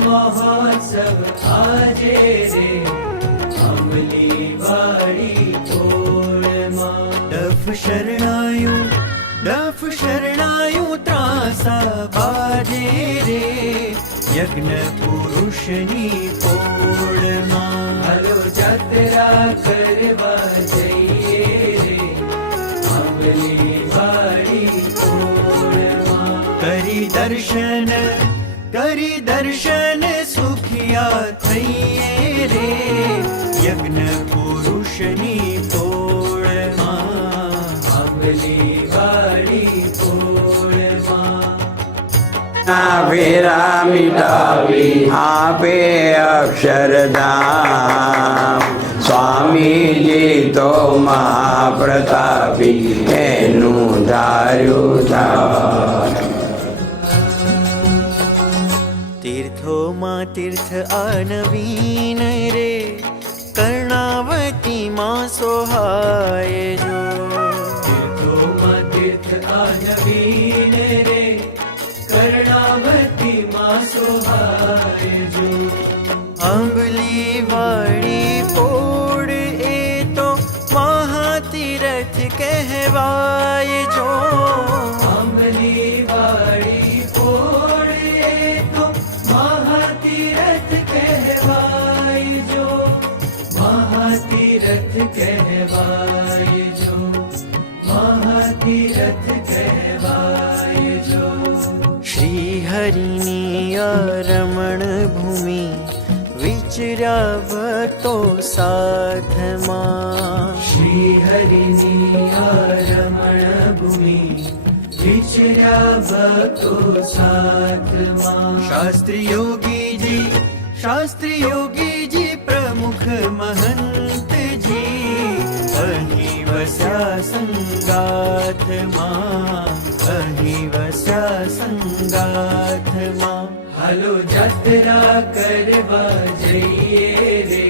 મહોત્સવ આજે રે આંબલી વાડી કોળમાં. ડફ શરણાયું ત્રાસા બાજે રે યજ્ઞ પુરુષની પોળમાં. હાલો જાત્રા કરવા જઈએ રે આંબલી વાડી કોળમાં. કરી દર્શન સુખિયા થઈએ રે યજ્ઞ પુરુષની પોળમાં. આંબલી વાડી પોળમાં. ફેરા મિટાવી આપે અક્ષરધામ. સ્વામીજી તો મહાપ્રતાપી એનું ધાર્યું ધામ. તીર્થોમાં તીર્થ આનવીન રે કર્ણાવતીમાં સોહાય જો. તીર્થોમાં તીર્થ આનવીન રે કર્ણાવતીમાં સોહાય જો. આંબલી વાડી પોળ એ તો મહાતીરથ કહેવાય જો. આંબલી વાડી પોળ એ તો મહાતીરથ કહેવાય જો. મહાતીરથ કહેવાય જો. મહાતીરથ કહેવાય જો. શ્રી હરિની રમણ ભૂમિ વિચર્યા ભક્તો સાથમાં. શ્રી હરિની રમણ ભૂમિ વિચર્યા ભક્તો સાથમાં. શાસ્ત્રી યોગીજી પ્રમુખ મહંતજી અહીં વસ્યા સંગાથમાં. અહીં વસ્યા સંગાથમાં. હાલો જાત્રા કરવા જઈએ રે